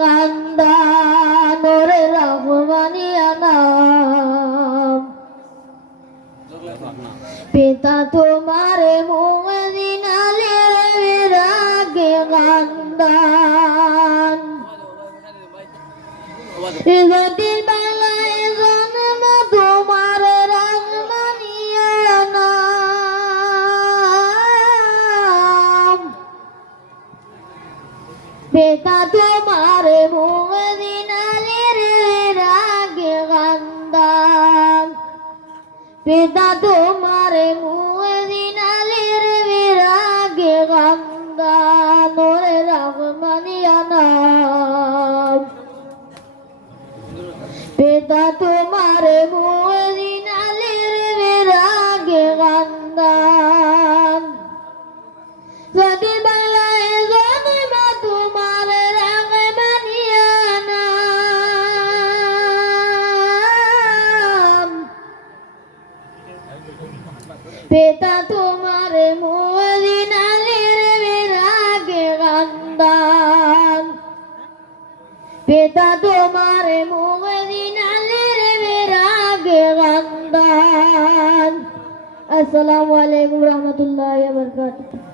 গান্দানোর রহমানিয়া নাম পিতা তোমার মুদিনালে রাগে গান্দান। বেকা তোমার মুদিনালের রাগে গান্দান পিতা তোমার মুদিনালের রাগে গান্দান ওরে রহমানিয়া নাম পিতা তোমার মুদিনালের পিতা তোমার মদিনালের রাগে গান্দান পেতা তোমার মদিনালের রাগে গান্দান আসসালামু আলাইকুম রহমতুল্লাহ বরকাতুহ।